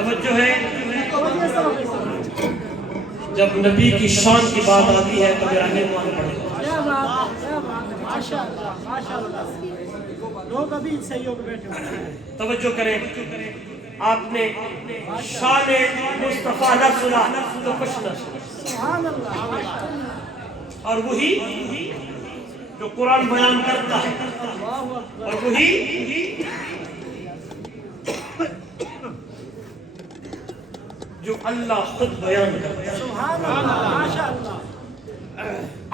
توجہ ہے، جب نبی کی شان کی بات آتی ہے تو میرا ایمان بڑھے گا۔ لوگ ابھی صحیح ہو کے بیٹھے ہوئے۔ توجہ کریں، آپ نے شان مصطفیٰ نہ سنا تو کچھ نہ سنا، سبحان اللہ۔ اور وہی جو قرآن بیان کرتا ہے، اور وہی جو اللہ خود بیان کرتا ہے۔ سبحان اللہ، ماشاء اللہ۔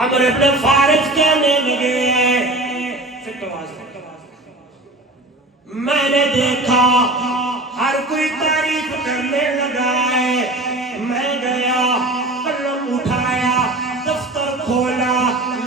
عمر ابن فارج کہنے لگے، میں نے دیکھا ہر کوئی تعریف کرنے لگا ہے، میں گیا قلم اٹھایا دفتر کھولا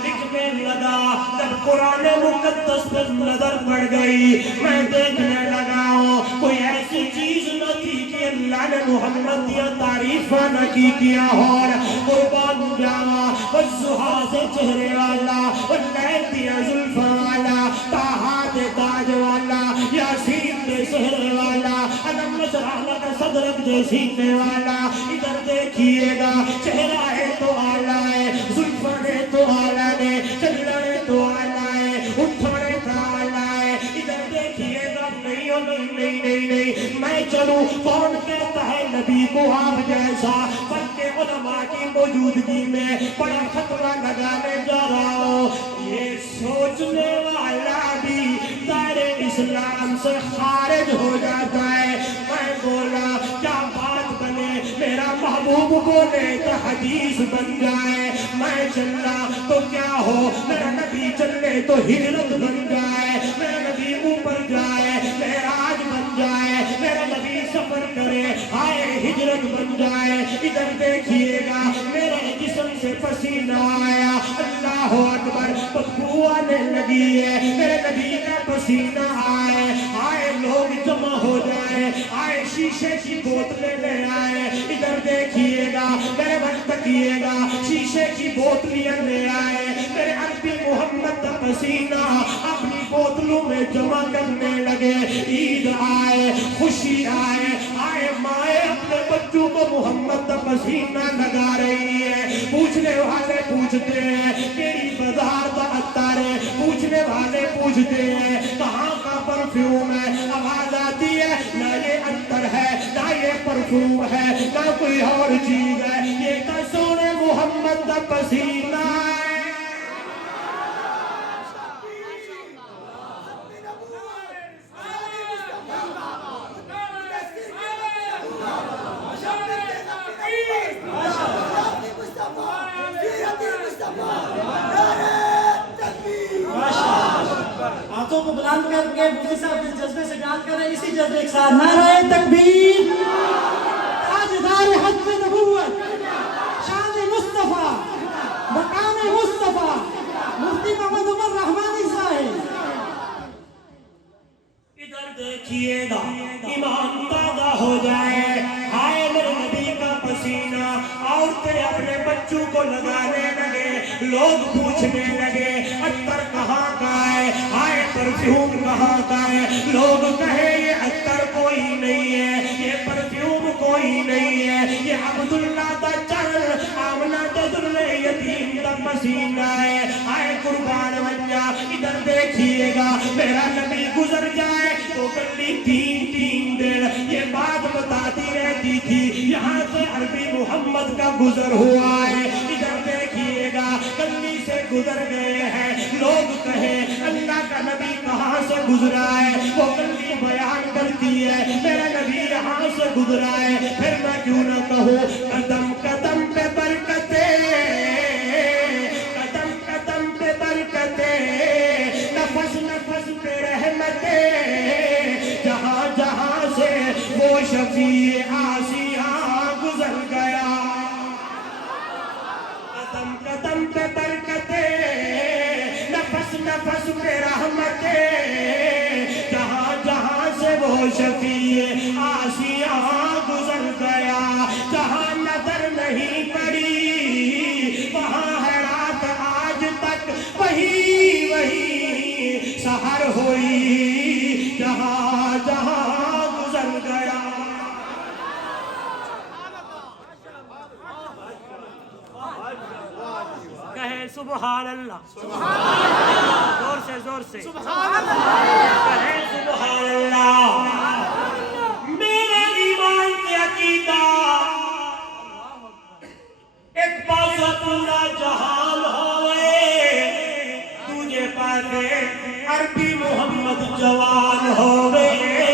لکھنے لگا، جب قرآن مقدس پر نظر پڑ گئی میں دیکھنے لگا ہوں کوئی ایسی چیز نہ تھی کہ اللہ نے محمد یا تعریف نہ کی کیا، اور قربان جاوا والضحا سے چہرے والا واللیل دیا زلفا والا طٰہٰ دے تاج والا یاسین دے سہرے والا الم نشرح لک صدرک دے سینے والا، ادھر دیکھئے گا چہرہ ہے تو آلہ ہے، زلفا ہے تو آلہ ہے، چہرہ ہے تو آلہ ہے، اٹھانے کا آلہ ہے، ادھر دیکھئے گا نہیں میں چلوں، کون کہتا ہے نبی کو آپ جیسا، بلکہ علماء کی موجودگی میں بڑا خطرہ لگانے جا رہا ہوں، یہ سوچنے والا بھی دائرے اسلام سے خارج ہو جاتا ہے۔ میں بولا کیا بات بنے، میرا محبوب بولے تو حدیث بن جائے، میں چلا تو کیا ہو، میرا نبی چلے تو ہجرت بن جائے، میرا نبی اوپر جائے معراج بن جائے، میرا نبی سفر کرے آئے ہجرت بن جائے، ادھر دیکھئے گا میرے جسم سے پسینہ آیا، اللہ اکبر بدبو آنے لگی ہے، میرے نبی کا پسینہ آئے لوگ جمع ہو جائے، آئے شیشے کی بوتلیں لے آئے، ادھر دیکھئے گا میرے وقت کیے گا شیشے کی بوتلیاں لے آئے، میرے عربی محمد کا پسینہ اپنی بوتلوں میں جمع کرنے لگے، عید آئے خوشی آئے مائیں اپنے بچوں کو محمد کا پسینہ لگا رہی ہے، پوچھنے والے پوچھتے ہیں کیڑی بازار کا عطر ہے، پوچھنے والے پوچھتے ہیں کہاں کا پرفیوم ہے، آواز آتی ہے نہ یہ عطر ہے نہ یہ پرفیوم ہے نہ کوئی اور چیز ہے، یہ تو سونے محمد کا پسینہ ہے۔ ہاتھوں کو بلند کر کے مفتی صاحب جس جذبے سے بیان کر رہے ہیں اسی جذبے کے ساتھ نعرہ تکبیر، تاجدار ختم نبوت، شان مصطفیٰ، مقام مصطفیٰ، مفتی محمد عمر رحمانی صاحب۔ ادھر دیکھئے گا ایمان تازہ ہو جائے، آئے میرے نبی کا پسینہ، عورتیں اپنے بچوں کو لگانے لگے، لوگ پوچھنے لگے عطر کہاں کا ہے، آئے پرفیوم کہاں کا ہے، لوگ کہے یہ عطر کوئی نہیں ہے، یہ پرفیوم کوئی نہیں ہے، یہ عبداللہ دا چل آمنہ تذر یتیم دا پسینہ ہے، آئے قربان ونجا، ادھر دیکھئے گا میرا نبی گزر جائے تو گلی تین دن یہ بات بتاتی رہتی تھی، یہاں سے عربی محمد کا گزر ہوا ہے، ادھر دیکھئے گا گلی سے گزر گئے ہیں، لوگ کہیں اللہ کا نبی کہاں سے گزرا ہے، وہ گلی بیان کرتی ہے میرا نبی یہاں سے گزرا ہے، پھر میں کیوں نہ کہوں قدم قدم پہ برکتیں، قدم قدم پہ برکتیں، نفس نفس پہ رحمتیں، جہاں جہاں سے وہ شفیع آسیاں گزر گیا، قدم قدم پہ برکتیں، نفس نفس پہ رحمتیں، جہاں جہاں سے وہ شفیع آسیاں گزر گیا، جہاں نظر نہیں پڑی وہاں ہے رات آج تک وہی سحر ہوئی، جہاں جہاں گزر گیا۔ سبحان اللہ، زور سے زور سے کہیں سبحان اللہ۔ میرے ایمان کی عقیدہ ایک پاسا پورا جہان ہوئے، تجھے پاسے عربی محمد جوان ہوئے،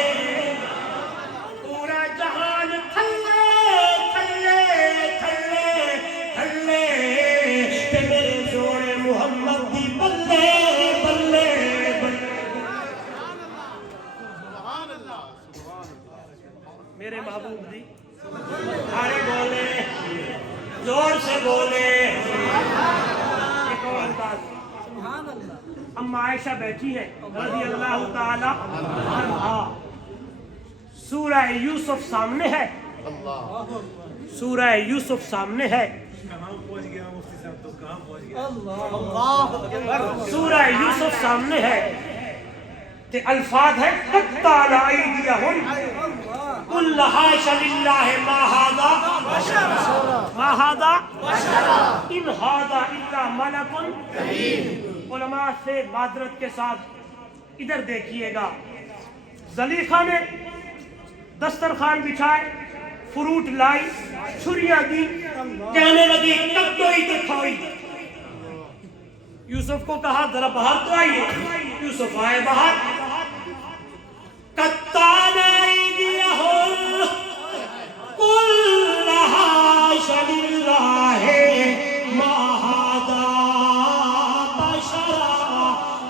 پورا جہان تھلے تھلے تھلے تھلے تے میرے سونے محمد دی بلے بلے بلے۔ میرے محبوب دی سارے بولے، زور سے بولے۔ ایک اور انداز، اما عائشہ بیٹھی ہے رضی اللہ تعالی عنہا، سورہ یوسف سامنے ہے، سورہ یوسف سامنے ہے، سورہ یوسف سامنے ہے تے الفاظ ہے قطع ایدیہم قل حاشا للہ ما ھذا ما ھذا ان ھذا الا ملک کریم۔ علماء سے معذرت کے ساتھ ادھر دیکھیے گا، زلیخا نے دسترخوان بچھائے، فروٹ لائی، چھریاں دی، کہنے لگی کٹوئی تو کھوئی۔ یوسف کو کہا ذرا باہر تو آئیے، یوسف آئے باہر، قطعن ایدیہم قل حاشا للہ ما ھذا بشرا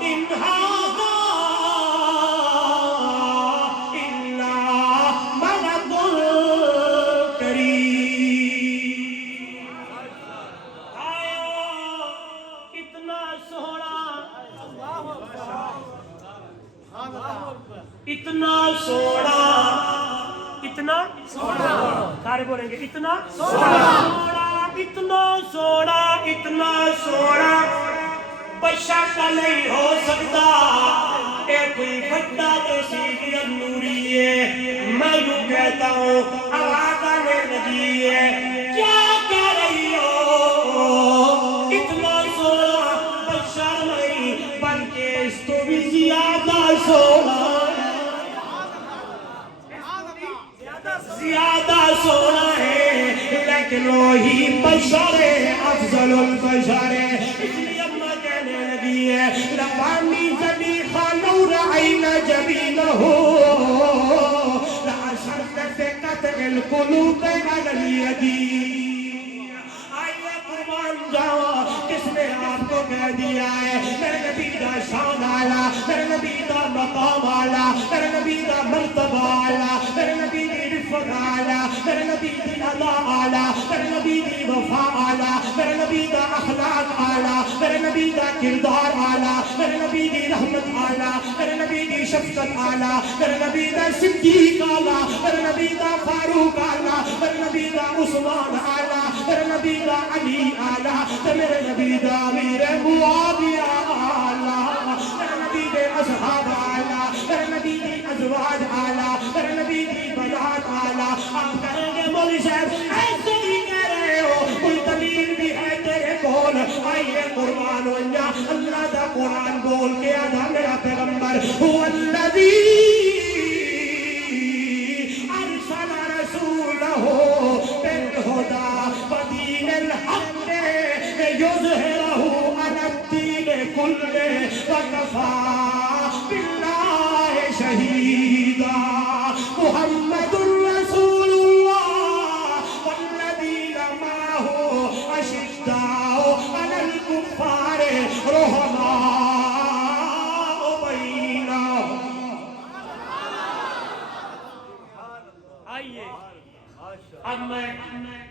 ان ھذا الا ملک کریم۔ آیا اتنا سونا، اتنا سونا، اتنا سونا، سارے بولیں گے اتنا سونا، اتنا سونا، اتنا سونا بشر کا نہیں ہو سکتا۔ اے کوئی بڑا دیسی نوری ہے، میں یوں کہتا ہوں آواز آنے لگی ہے، کیا کہہ رہی ہو؟ اتنا سونا بشر نہیں بلکہ اس تو بھی زیادہ سونا، زیادہ سونا ہے، لیکن وہی بشر ہے، افضل البشر ہے۔ اس لیے اماں کہنے لگی ہے لبانی زلیخا لو رعینا جبینہ لعشرت بقطع القلوب علی الیدی۔ آئیے قربان جاؤ، کس نے آپ کو کہہ دیا ہے میرے نبی دا شان آلہ، میرے نبی دا مقام آلہ، میرے نبی دا مرتبہ آلہ، میرے نبی دی رفت آلہ، میرے نبی دی ادا آلہ، میرے نبی دی وفا آلہ، میرے نبی دا اخلاق آلہ، میرے نبی دا کردار آلہ، میرے نبی دی رحمت آلہ، میرے نبی دی شفقت آلہ، میرے نبی دا صدیق آلہ، میرے نبی دا فاروق آلہ، میرے نبی دا عثمان آلہ، میرے نبی دا علی آلہ، میرے نبی دا امیر معاویہ آلہ، میرے نبی دے اصحاب آلہ، میرے نبی دی ازواج آلہ، میرے نبی دی بنات آلہ۔ آپ کہیں گے مولوی صاحب ایسے ہی کہہ رہے ہو، کوئی دلیل بھی ہے تیرے کول؟ آئیے قربان ہو جا، اللہ دا قرآن بول کے آدھا میرا پیغمبر هو الذی ارسل رسولہ بالہدی ودین الحق یظہرہ علی الدین کلہ وکفی باللہ شہیدا۔ محمد رسول اللہ والذین معہ اشداء علی الکفار رحماء بینہم۔ آئیے اب میں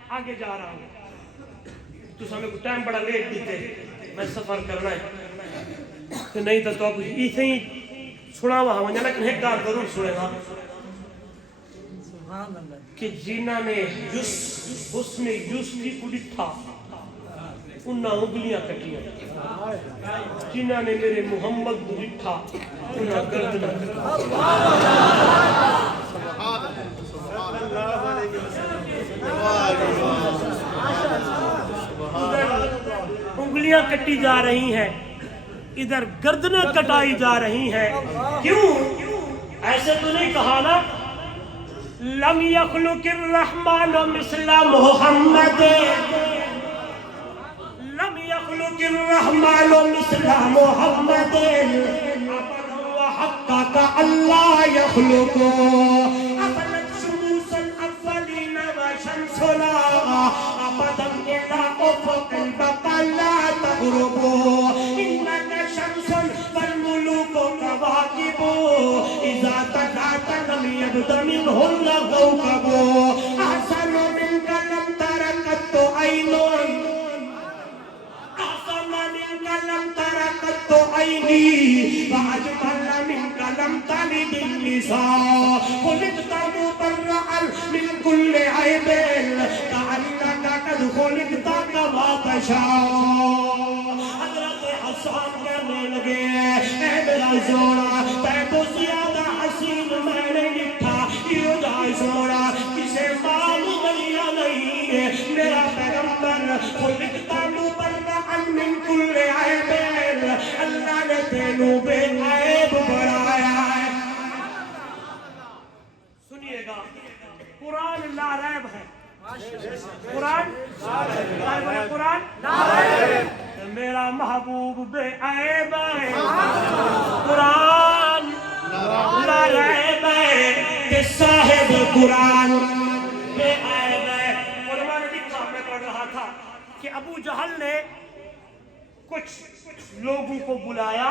آگے جا رہا ہوں، تو ہمیں کو ٹائم بڑا لیٹ دیتے، میں سفر کرنا ہے تو نہیں تو کچھ ایسے ہی سنا ہوا ہوں، لیکن ایک گار ضرور سنے گا کہ جنہاں نے حسن یوسفی کو ڈٹھا انہاں انگلیاں کٹیاں، جنہاں نے میرے محمد کو ڈٹھا انہاں گردناں انگلیاں داڑیاں کٹی جا رہی ہیں، ادھر گردنیں کٹائی جا رہی ہیں. کیوں؟ ایسے تو نہیں کہا نا لم یخلق الرحمن مثل محمد، لم يخلق الرحمن مثل محمد أبدا وحقك ألا يخلق أفلت شموس الأولين وشمسنا أبدا إلى أفق البقاء لا تغرب إنك شمس والملوك كواكب إذا تكات لم يبد منهن كوكب أحسن منك لم تر قط عين، لم تر قط عيني وأجمل منك لم تلد النساء خلقت مبرأ من كل عيب كأنك قد خلقت كما تشاء. حضرت حسان کہنے لگے اے میرا زوڑا تے تو زیادہ حسین میں نے لکھا یہ جائے زوڑا کسے معلوم نہیں ہے میرا پیغمبر خلقت مبرأ من کل عیب، اللہ نے تینوں بے عیب بڑھایا ہے. سنیے گا قرآن لا ریب ہے، قرآن قرآن میرا محبوب بے عیب ہے، قرآن لا ریب ہے کہ صاحب قرآن بے عیب ہے. علماء نے لکھا، میں پڑھ رہا تھا کہ ابو جہل نے کچھ لوگوں کو بلایا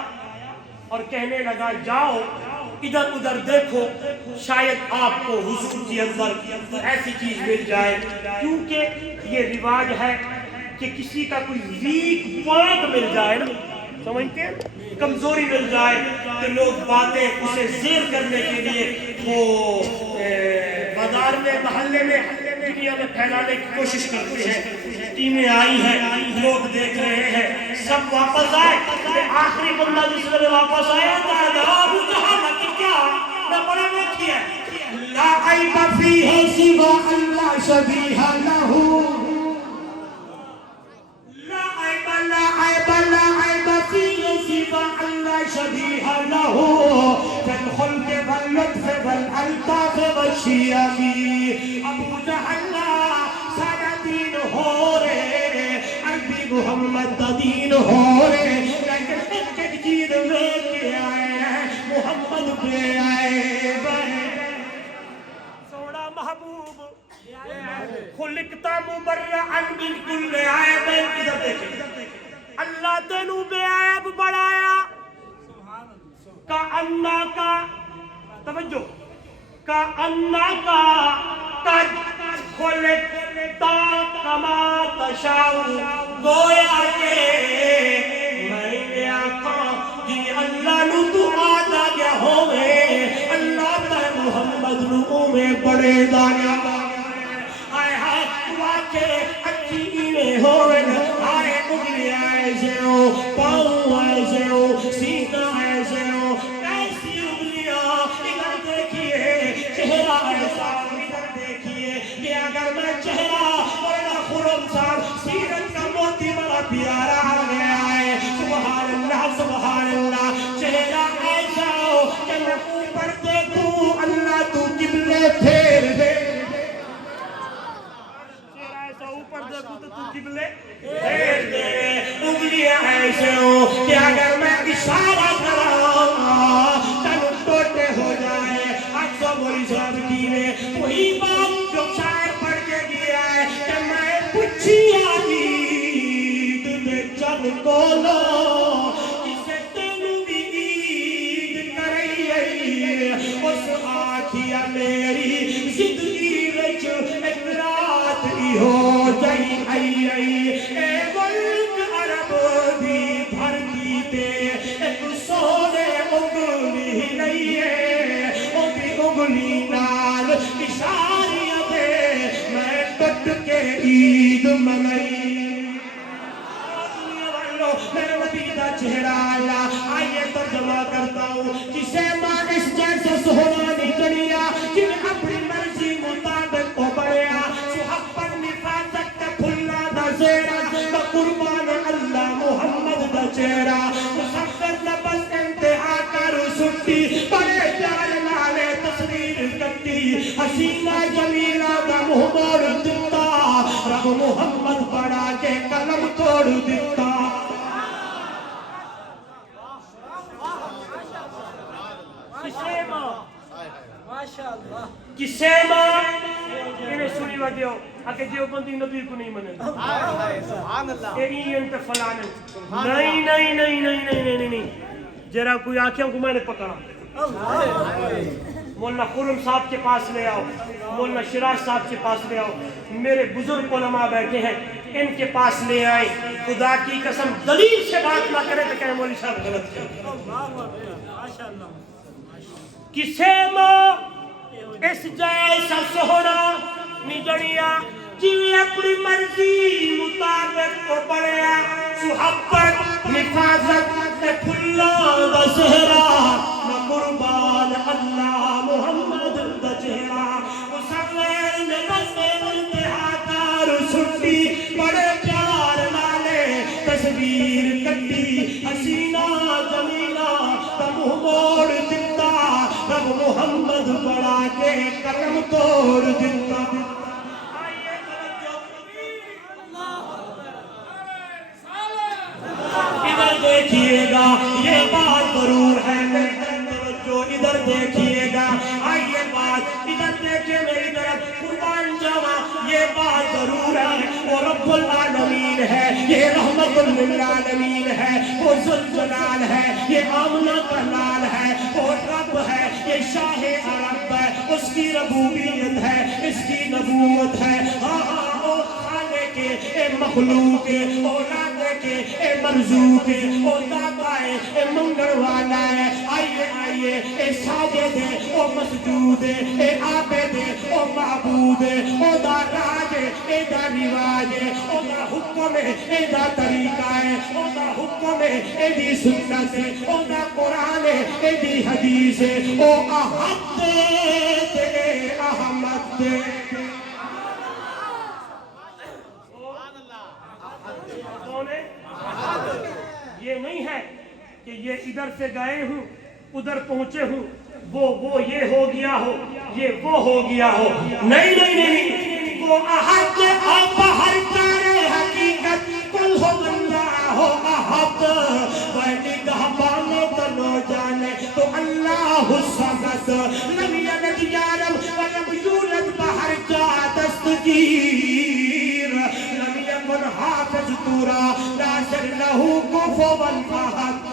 اور کہنے لگا جاؤ ادھر ادھر دیکھو شاید آپ کو حضور کے اندر ایسی چیز مل جائے، کیونکہ یہ رواج ہے کہ کسی کا کوئی ویک پوائنٹ مل جائے نا، سمجھتے ہیں کمزوری مل جائے تو لوگ باتیں اسے زیر کرنے کے لیے وہ بازار میں محلے میں دنیا میں پھیلانے کی کوشش کرتے ہیں. ٹیمیں آئی ہیں، لوگ دیکھ رہے ہیں، سب واپس آئے. آخری بندہ جس میں واپس آیا تھا ابو جہل کہ کیا میں بڑا دیکھی ہے لا عیب فیہ سوا اللہ شبیہ لہ، لا عیب لا عیب لا عیب فیہ سوا اللہ شبیہ لہ فی الخلق واللطف والالطاف والشیام. ابو جہل سارا دین ہو رہے عربی محمد کا دین ہو رہے لیکن ایک چیز لے کے آئے ہیں محمد پہ آئے سوڑا محبوب خلقتا مبرعا من کل عیب. ادھر دیکھیں اللہ تینوں بے عیب بڑھایا کا توجہ قد خلقتا کما تشاء، گویا کہ میں نے آکھا جی اللہ نو تو آدھا گیا ہوئے اللہ تے محمد نو میں بڑے دانیا آئے ہاں واقع اچھی میں ہوئے آئے اگلی ایسے ہو پاؤں ایسے ہو سینہ ایسے ہو ایسی اگلیاں ادھر دیکھیے چہرہ ایسا ادھر دیکھیے کہ اگر میں چہرہ بڑا خرم صاحب سیرت کا موتی بڑا پیارا آ گیا ہے سبحان اللہ چہرہ ایسا ہو کہ میں اوپر دیکھوں اللہ تو قبلے پھیر دے، چہرہ ایسا اوپر دیکھوں تو قبلے پھیر دے، انگلیاں ایسے ہو کہ اگر میں اشارہ کراؤں تن ٹوٹے ہو جائے. اکثر مولی صاحب کی نے وہی بات جو شاعر پڑھ کے گیا ہے کہ میں پوچھی عید میں چل کو لو اسے تینوں بھی عید کرئی اس آکھیا میری زندگی وچ ایک رات ہی ہو جائی اے ملک عرب دی دھرتی تے ایک سونے انگلی نہیں ہے انگلی نال اشاریہ دے میں ٹٹ کے عید منائی. میرے نبی کا چہرہ آیا آئیے ترجمہ کرتا ہوں جسے ماں اس جیسے سہونا نکلیا جنہیں اپنی مرضی مطابق کو بڑھیا سحب پر نفاظت کا کھلا دا زیرہ قربان اللہ محمد حسینہ جمیلہ دا منہ موڑ دیتا رب محمد بڑا کے قلم توڑ دیتا کسے ماں انہیں سنی وجہ کہ دیوبندی نبی کو نہیں منے ایرین تے فلانن نہیں جرا کوئی آنکھوں کو میں نے پکڑا مولانا خرم صاحب کے پاس لے آؤ مولانا شراز صاحب کے پاس لے آؤ میرے بزرگ علماء بیٹھے ہیں ان کے پاس لے آئیں خدا کی قسم دلیل سے بات نہ کرے تو کہیں مولوی صاحب غلط ہے کسے ماں اس جیسا سہرا نجڑیا جیوے اپنی مرضی مطابق کو پڑیا محبت حفاظت تے پھلا دا سہرا نہ قربان اللہ محمد دا چہرہ مسلمان نے بس انتہا کار چھٹی بڑے پیار نالے تصویر کٹی حسینہ جمیلہ دا منہ موڑ دیتا رب محمد بڑا کے قلم توڑ دیتا ادھر دیکھئے گا یہ بات ضرور ہے جو ادھر دیکھئے گا آئیے بات ادھر دیکھئے میری طرف قربان جاوا یہ بات ضرور ہے وہ رب العالمین ہے یہ رحمت للعالمین ہے وہ ذوالجلال ہے یہ آمنہ کا لال ہے وہ رب ہے یہ شاہ عرب ہے اس کی ربوبیت ہے اس کی نبوت ہے وہ خالق اے مخلوق اولاد کے اے مرزوق او داتا ہے اے منگر والا ہے آئیے اے ساجد ہے او مسجود ہے اے عابد ہے او معبود ہے او دا راج ہے اے دا رواج ہے او دا حکم ہے اے دا طریقہ ہے او دا حکم ہے اے دی سنت ہے او دا قرآن ہے اے دی حدیث ہے او احد تے احمد تے یہ نہیں ہے کہ یہ ادھر سے گئے ہوں ادھر پہنچے ہوں وہ یہ ہو گیا ہو یہ وہ ہو گیا ہو نہیں وہ احد باہر کارے حقیقت کل ہو اللہ ہو احد وہ نگاہ بانے تو نو جانے تو اللہ الصمد لم یلد یارم ولم یولد باہر کا دستگیر لم یکن حافظ تورا ناصر لہو کفوا احد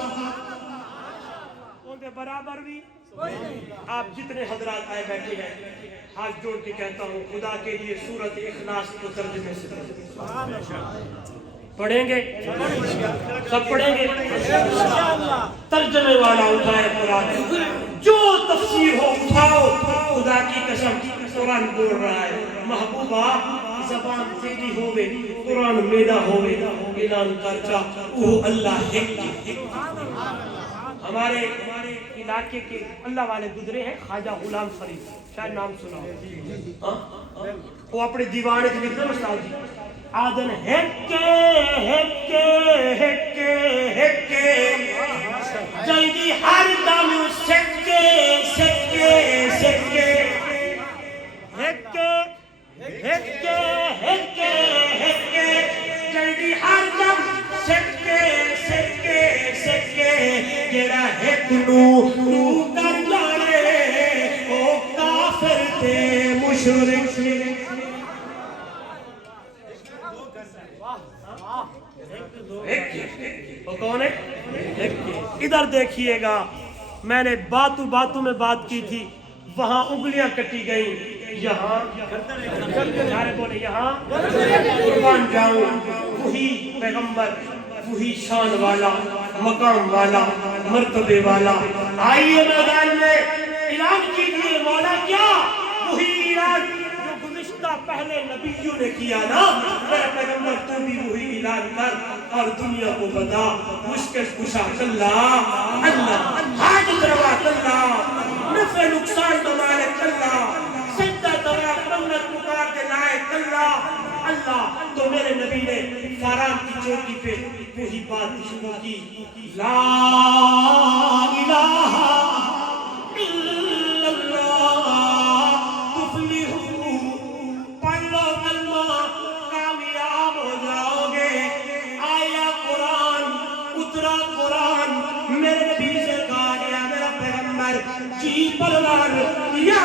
ان کے برابر بھی آپ جتنے حضرات آئے بیٹھے ہیں ہاتھ جوڑ کے کہتا ہوں خدا کے لیے سورۃ اخلاص کو ترجمے سے پڑھیں گے سب پڑھیں گے ترجمے والا اٹھائے قرآن جو تفسیر ہو اٹھاؤ خدا کی قسم قرآن بول رہا ہے محبوبہ زبان تیری ہوئے قرآن میرا ہوئے اعلان کرچا وہ اللہ ہے ہمارے علاقے کے اللہ والے گزرے ہیں خواجہ غلام فرید شاید نام سنا وہ اپنے دیوانے کے لکھتے ہیں استاد جی آدن ہکے جائیدی ہر دم سکے جائیدی ہر دم سکے جڑا ہک نو کر جانے او کافر تے مشرک وہ کون ہے ادھر دیکھیے گا میں نے باتوں میں بات کی تھی وہاں انگلیاں کٹی گئیں یہاں سارے بولے یہاں قربان جاؤں وہی پیغمبر وہی شان والا مقام والا مرتبے والا آئیے میدان میں اعلان کیجئے مولا کیا وہی اعلان جو گزشتہ پہلے نبیوں نے کیا نا میرے پیغمبر تو بھی وہی اعلان کر اور دنیا کو بتا مشکل کشا اللہ حاجت روا اللہ نفع نقصان مالک اللہ سجدہ دعا منت پکار کے لائق اللہ تو میرے نبی نے فاران کی چوٹی پہ وہی بات شروع کی لا الہ الا اللہ تفلی کافی ہوں، پڑھ لو کلمہ کامیاب ہو جاؤ گے۔ آیا قرآن، اترا قرآن، میرے نبی سے کہا گیا میرا پیغمبر جی پرور یا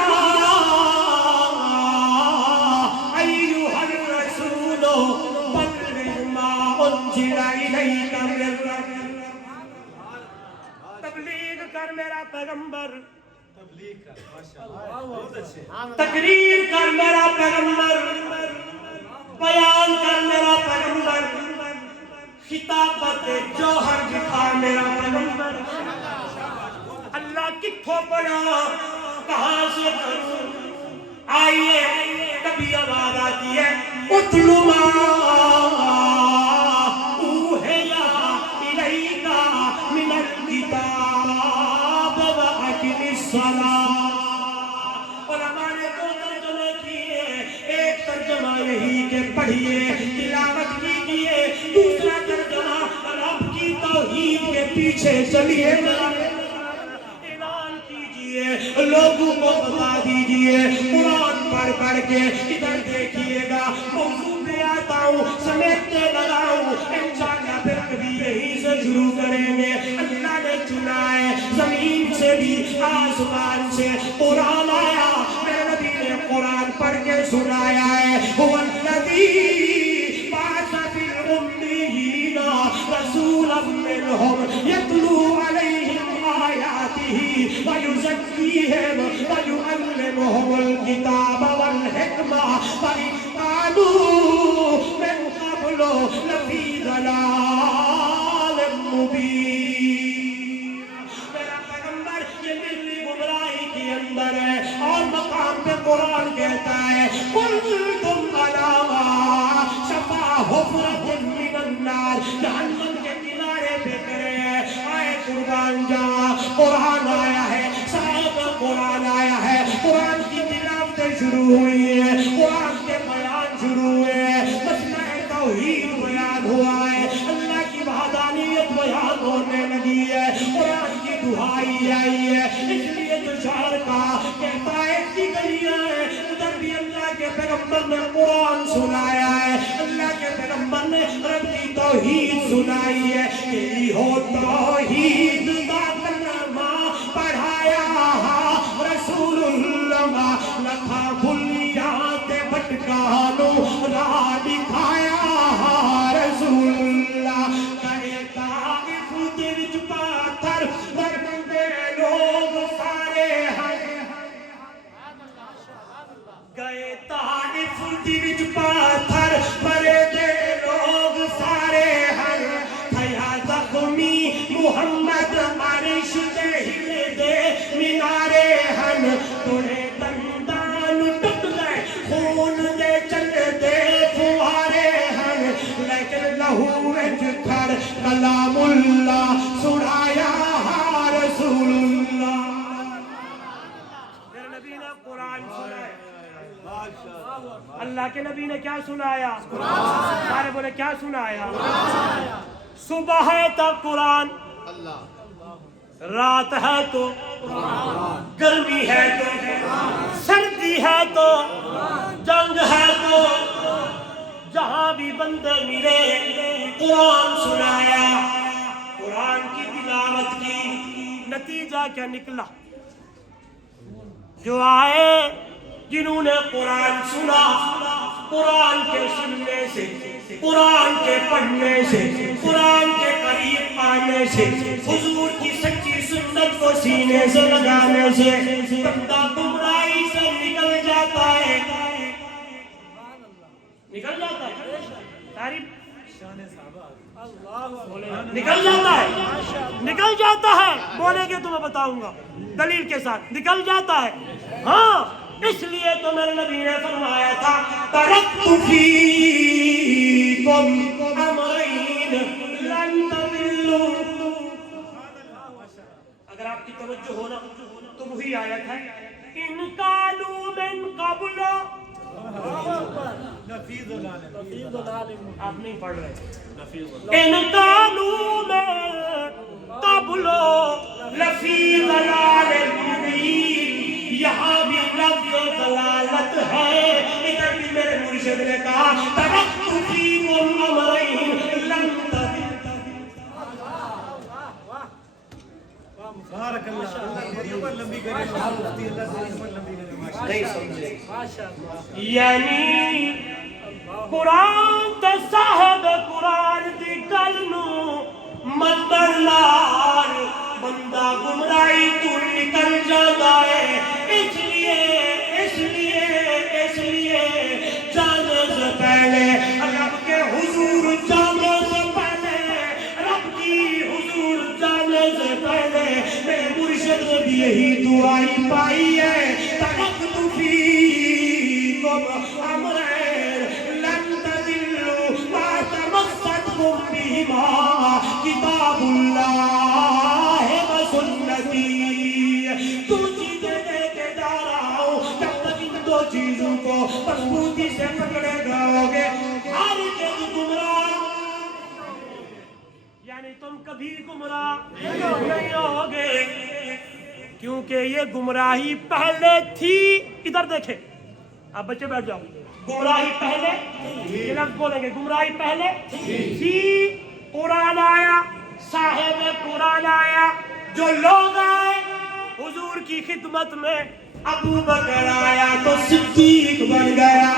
ایھا الرسول بلغ ما انزل الیک من ربک، تبلیغ کر میرا پیغمبر، تقریر کر میرا پیغمبر، بیان کر میرا پیغمبر، خطابت جوہر دکھا میرا پیغمبر۔ اللہ کتھوں پڑھا کہاں سے کروں؟ آئیے کبھی آواز آتی ہے اتلو ما اوحیا الیک من الکتاب واقم الصلاۃ۔ علماء نے دو ترجمے کیے، ایک ترجمہ یہی کہ پڑھیے تلاوت کیجیے، دوسرا ترجمہ رب کی توحید کے پیچھے چلیے، اعلان کیجیے، لوگوں کو بتا دیجیے، قرآن پڑھ پڑھ کے ادھر دیکھیے گا، موضوع پہ آتا ہوں سمیٹنے لگا ہوں، انشاءاللہ پھر کبھی یہی سے شروع کریں گے۔ اللہ نے چنا ہے زمین سے بھی آسمان سے قرآن آیا، میرے نبی نے قرآن پڑھ کے سنایا ہے۔ هو الذی بعث فی الأمیین رسولا منہم یتلو علیہم آیاتہ ویزکیہم ویعلمہم الکتاب والحکمہ وإن کانوا من قبل لفی ضلال مبین۔ میرا پیغمبر یہ ملی گمراہی کے اندر ہے، اور مقام پہ قرآن کہتا ہے کنتم علی شفا حفرۃ من النار، جہنم کے کنارے پہ کھڑے ہیں۔ آئے قربان جاواں، قرآن آیا ہے، صاحب قرآن آیا ہے، قرآن کی تلاوتیں شروع ہوئی ہیں، قرآن کے بیان شروع ہوئے ہیں، مسئلہ توحید بیان ہوا ہے، اللہ کی وحدانیت بیان ہونے لگی ہے، قرآن کی دہائی آئی ہے۔ اس لیے تو شاعر کا کہتا ہے ایسی گلیاں ہیں، ادھر بھی اللہ کے پیغمبر نے قرآن سنایا ہے، اللہ کے پیغمبر نے رب کی توحید سنائی ہے۔ یہی ہو توحید کا کلمہ پڑھایا رسول اللہ، لکھا بھلیات بھٹکانو راہ دکھایا رسول اللہ۔ کہے طائف دے وچ پاتھر ورندے لوگ سارے ہیں، گئے طائف دے وچ پاتھر وردے لوگ سارے ہیں، تھیا زخمی محمد عرش دے ہلے دے مینارے ہیں، توڑے دندان ٹوٹ گئے خون دے چلے دے فوارے ہیں، لیکن لہو وچ کھڑ کلام اللہ سنایا رسول اللہ۔ میرے نبی نے قرآن سنایا، اللہ کے نبی نے کیا سنایا؟ سارے بولے کیا سنایا؟ صبح ہے تو قرآن، رات ہے تو گرمی ہے تو سردی ہے تو جنگ ہے تو جہاں بھی بندے ملے قرآن سنایا، قرآن کی تلاوت کی۔ نتیجہ کیا نکلا؟ جو آئے جنہوں نے قرآن سنا، قرآن کے سننے سے، قرآن کے پڑھنے سے، قرآن کے قریب آنے سے، حضور کی سچی سنت کو سینے سے لگانے سے بندہ گمراہی سے نکل جاتا ہے، نکل جاتا ہے، تعریف نکل جاتا ہے، نکل جاتا ہے، بولیں گے تو میں بتاؤں گا دلیل کے ساتھ، نکل جاتا ہے۔ ہاں اس لیے تو میرے نبی نے فرمایا تھا ترکت فیکم امرین لن تضلوا۔ اگر آپ کی توجہ ہونا تو وہی آیت ہے ان کانوا من قبل، آپ نہیں پڑھ رہے، ان کانوا من قبل لفی ضلال مبین، یہاں بھی لفظ دلالت ہے مرشد نے کہا ترکت فیکم امرین لن بارک اللہ لمبی کرے نہیں سمجھے یعنی قرآن تے صاحب قرآن دی گل نو مندر لار بندہ گمراہی تو نکل جاتا ہے اس لیے جانے سے پہلے رب کے حضور جانے سے پہلے رب کی حضور جانے سے پہلے میرے مرشد نے بھی یہی دعائی پائی ہے ترکت فیکم امرین لن تضلوا ما تمسکتم بہما کتاب اللہ و سنتی تو چیزیں دے کے جا رہا ہوں جب تک ان دو چیزوں کو مضبوطی سے پکڑے رہو گے ہر ایک گمراہ یعنی تم کبھی گمراہ نہیں ہوگے کیونکہ یہ گمراہی پہلے تھی ادھر دیکھیں آپ بچے بیٹھ جاؤ گمراہی پہلے یہ لفظ بولیں گے گمراہی پہلے تھی قرآن آیا صاحب قرآن آیا جو لوگ آئے حضور کی خدمت میں ابو بکر آیا تو صدیق بن گیا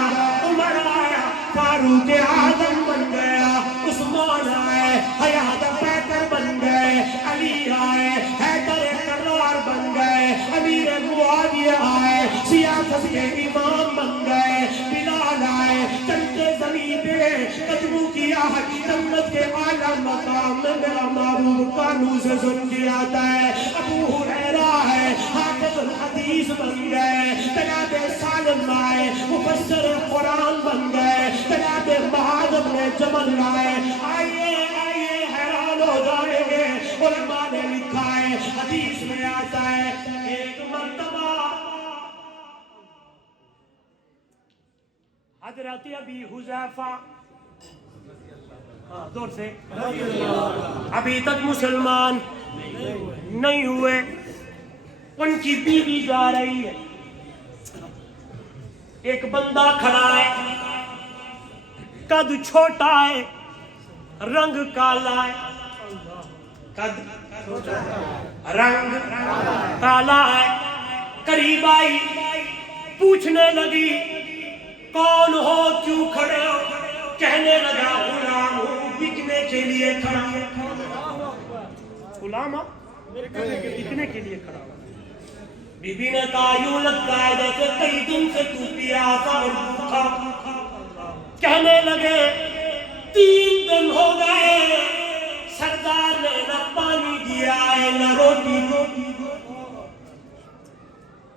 عمر آیا فاروق اعظم بن گیا عثمان آئے حیات پیکر بن گئے علی آئے حیدر کرار بن گئے امیر معاویہ آئے سیاست کے امام بن گئے بلال آئے چلتے زمین پہ قدموں کی آہٹ جنت کے اعلیٰ مقام میں میرا معبود قانون سے سن کے آتا ہے ابو ہریرہ ہے حافظ الحدیث بن گئے جناب سالم آئے مفسر قرآن بن گئے جناب معاذ بن جبل آئے آئیے حیران ہو جائیں گے علماء نے لکھا ہے حدیث میں آتا ہے ایک مرتبہ حضرت ابی حذیفہ دور سے ابھی تک مسلمان نہیں ہوئے ان کی بیوی جا رہی ہے ایک بندہ کھڑا ہے قد چھوٹا ہے رنگ کالا ہے قد رنگ کالا ہے قریب آئی پوچھنے لگی کون ہو کیوں کھڑے ہو کہنے لگا غلام ہوں بکنے کے لیے کھڑا غلام ہو بکنے کے لیے کھڑا بی بی نے کہا یوں لگتا ہے جیسے کئی دن سے تو پیاسا اور بھوکا کہنے لگے 3 دن ہو گئے سردار نے نہ پانی دیا ہے نہ روٹی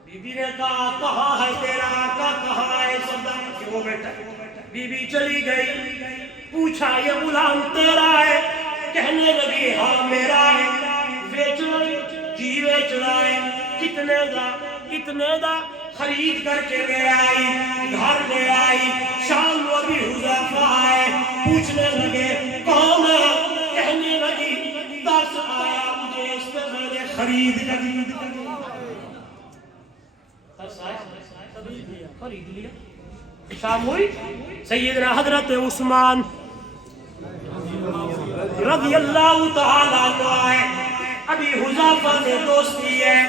بی بی نے کہا کہاں ہے تیرا آقا کہاں ہے سردار وہ بیٹا بی بی چلی گئی پوچھا یہ غلام تیرا ہے کہنے لگی ہاں میرا ہے بیچنا جی بیچنا ہے کتنے دا اتنے دا خرید کر کے لے آئی گھر لے آئی شام وہ بھی حذیفہ آئے پوچھنے لگے کون ہے کہنے لگی ترس آیا مجھے اس پہ میں نے خرید لیا شام ہوئی سیدنا حضرت عثمان رضی اللہ تعالیٰ عنہ آئے ابھی حذیفہ سے دوستی ہے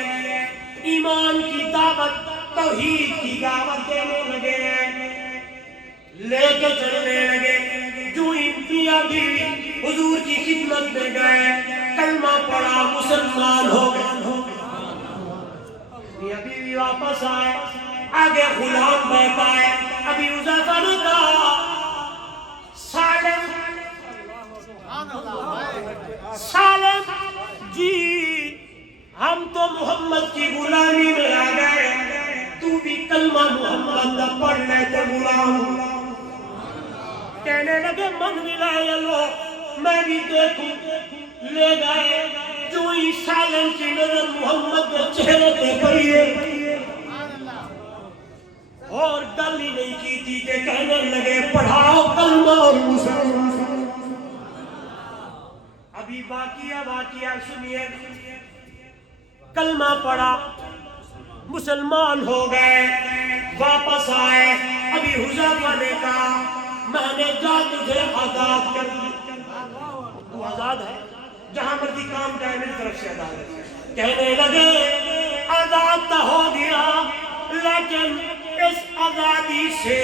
ایمان کی دعوت توحید کی دعوت دینے لگے لے کے چلنے لگے جو انتیا بیوی حضور کی خدمت میں گئے کلمہ پڑھا مسلمان ہو گئے بیوی واپس آئے آگے غلام بیٹھا ہے ابھی حذیفہ نے کہا سالم جی ہم تو محمد کی غلامی میں آ گئے تو بھی کلمہ محمد نہ پڑھ لیتے غلام کہنے لگے من ملا لو میں بھی دیکھوں لے گئے جو ہی سالم کی نظر محمد کے چہرے پہ پڑی ہے اور گل ہی نہیں کی تھی کہ کہنے لگے پڑھاؤ کلمہ اور مسلمان ابھی واقعہ سنیے کلمہ پڑھا مسلمان ہو گئے واپس آئے ابھی حذیفہ نے کہا میں نے جا تجھے آزاد کر دیا. تو آزاد ہے, جہاں مرضی کام کرے میری طرف سے آزاد ہے. کہنے لگے آزاد تو ہو گیا, لیکن اس آزادی سے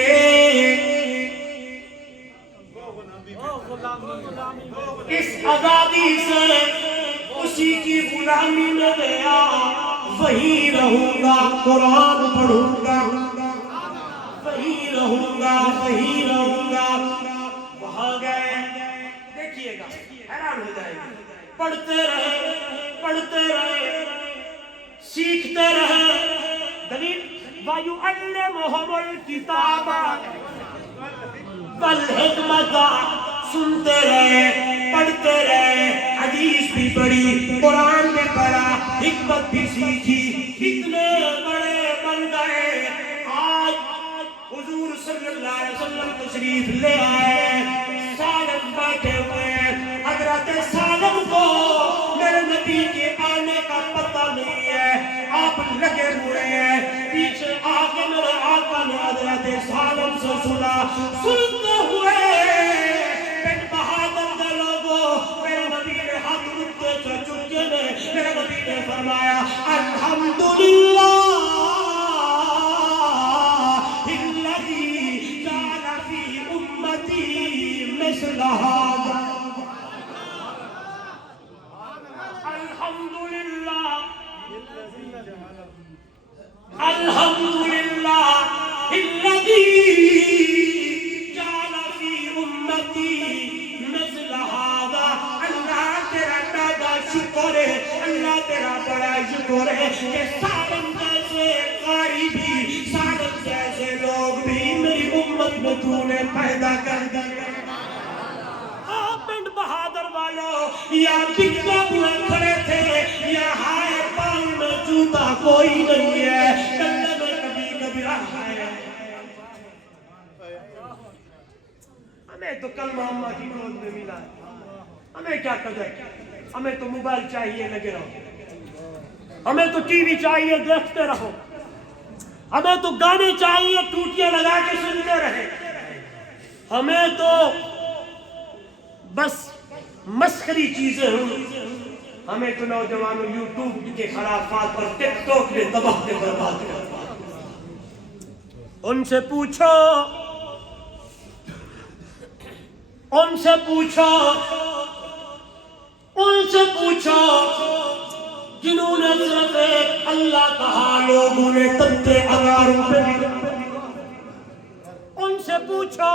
اسی کی غلامی میں گیا, وہی رہوں گا, قرآن پڑھوں گا, وہی رہوں گا, وہی رہوں گا. وہاں گئے, دیکھیے گا حیران ہو جائے گا. پڑھتے رہے, سیکھتے رہے. دلیل وَيُعَلِّمُهُمُ الْكِتَابَ وَالْحِكْمَةَ. سنتے رہے, پڑھتے رہے, حدیث بھی پڑھی, قرآن بھی پڑھا, حکمت بھی سیکھی. اتنے بڑے بن گئے. آج حضور صلی اللہ علیہ وسلم تشریف لے آئے, سالم بیٹھے ہوئے. حضرت سالم کو میرے نبی کے آنے کا پتہ نہیں ہے, آپ لگے ہوئے ہیں. پیچھے آگے میرے آقا نے حضرت سالم سے سنا. سنتے ہوئے بن بہادر کے لوگوں, میرے نبی نے ہاتھ اٹھتے سے چکے نے, میرے نبی نے فرمایا الحمدللہ الذی جعل فی امتی مثل ھذا. الحمدللہ الذی جعل فی امتی مثل ھذا. اللہ تیرا دادا شکر ہے, اللہ تیرا بڑا شکر ہے کہ سالم جیسے قاری بھی, سالم جیسے لوگ بھی میری امت میں تو نے پیدا کر دیا. پنڈ بہادر والوں, یا بکتے ہوئے کھڑے تھے, یا ہائے پاؤں میں جوتا کوئی نہیں ہے, کلے میں کبھی کبھی رہا ہے. ہمیں تو کلمہ اماں کی گود میں ملا ہے, ہمیں کیا قدر, ہمیں تو موبائل چاہیے لگے رہو, ہمیں تو ٹی وی چاہیے دیکھتے رہو, ہمیں تو گانے چاہیے ٹوٹیاں لگا کے سنتے رہے, ہمیں تو بس مسخری چیزیں ہوں. ہمیں تو نوجوانوں یوٹیوب کے خرافات پر, ٹک ٹاک میں تباہ کے برباد کرتا. ان سے پوچھو, ان سے پوچھو, ان سے پوچھو جنہوں نے صرف ایک اللہ کہا, لوگوں نے تنتے اگاروں پہ لکھا. ان سے پوچھو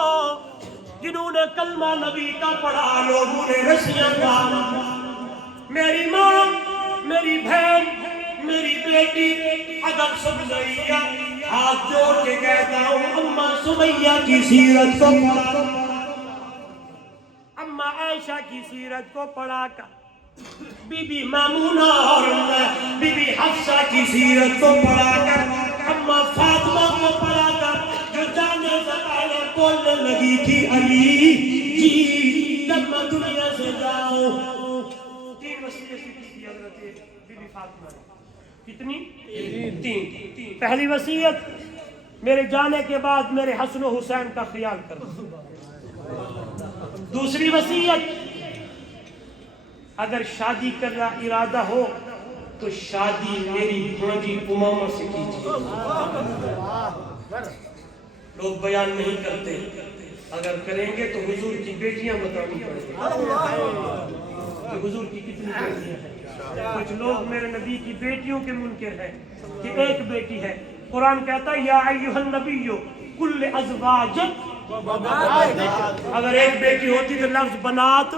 جنہوں نے کلمہ نبی کا پڑھا, لوگوں نے رسیاں پانا. میری ماں, میری بہن, میری بیٹی اگر سن گئی ہے, ہاتھ جوڑ کے کہتا ہوں اماں سمیہ کی سیرت کو پڑھا, اماں عائشہ کی سیرت کو پڑھا کر, بی بی میمونہ اور بی بی حفصہ کی سیرت کو پڑھا کر, اماں فاطمہ کو پڑھا کر, جو جانے سے پہلے بولنے لگی تھی علی جی جب میں دنیا سے جاؤں. 3 وصیتیں کی تھی حضرت بی بی فاطمہ نے. کتنی؟ 3. پہلی وصیت, میرے جانے کے بعد میرے حسن و حسین کا خیال کرنا. دوسری وصیت, اگر شادی کرنا ارادہ ہو تو شادی میری بھانجی امامہ سے کیجیے. لوگ بیان نہیں کرتے, اگر کریں گے تو حضور کی بیٹیاں بتانی پڑیں گی. حضور کی کتنی بیٹیاں ہیں. کچھ لوگ میرے نبی کی بیٹیوں کے منکر ہیں کہ ایک بیٹی ہے. قرآن کہتا ہے یا ایھا النبی کل ازواجک, اگر ایک بیٹی ہوتی تو لفظ بنات